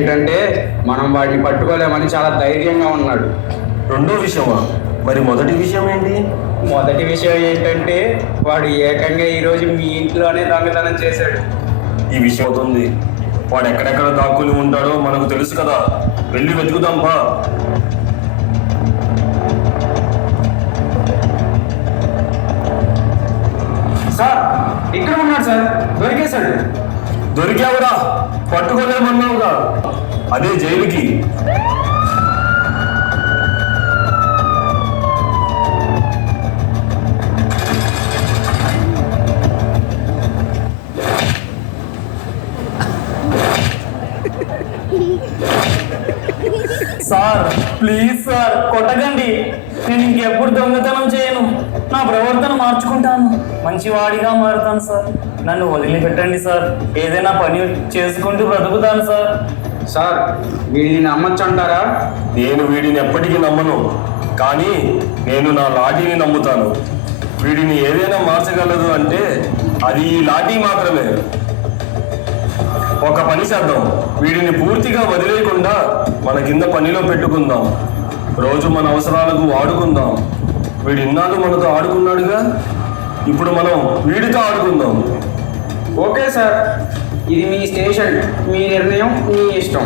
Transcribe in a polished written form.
ఏంటంటే మనం వాడిని పట్టుకోలేమని చాలా ధైర్యంగా ఉన్నాడు. రెండో విషయమా? మరి మొదటి విషయం ఏంటి? మొదటి విషయం ఏంటంటే వాడు ఏకంగా ఈరోజు మీ ఇంట్లోనే దొంగతనం చేశాడు. ఈ విషయం అవుతుంది. వాడు ఎక్కడెక్కడ దాక్కుని ఉంటాడో మనకు తెలుసు కదా, వెళ్ళి వెతుకుదాం బా. సార్ ఇక్కడ ఉన్నాడు సార్, దొరికేశాడు. దొరికావురా, పట్టుకోలేమన్నావుగా, అదే జైలుకి. సార్ ప్లీజ్ సార్ కొట్టకండి. నేను ఇంకెప్పుడు దొంగతనం చేయను. నా ప్రవర్తన మార్చుకుంటాను, మంచివాడిగా మారుతాను సార్. నన్ను వదిలిపెట్టండి సార్, ఏదైనా పని చేసుకుంటూ బ్రతుకుతాను సార్. సార్ వీడిని నమ్మచ్చు అంటారా? నేను వీడిని ఎప్పటికీ నమ్మను, కానీ నేను నా లాఠీని నమ్ముతాను. వీడిని ఏదైనా మార్చగలదు అంటే అది ఈ లాఠీ మాత్రమే. ఒక పని చేద్దాం, వీడిని పూర్తిగా వదిలేయకుండా మన కింద పనిలో పెట్టుకుందాం. రోజు మన అవసరాలకు వాడుకుందాం. వీడు ఇన్నాళ్ళు మనతో ఆడుకున్నాడుగా, ఇప్పుడు మనం వీడితో ఆడుకుందాం. ఓకే సార్, ఇది మీ స్టేషన్, మీ నిర్ణయం, మీ ఇష్టం.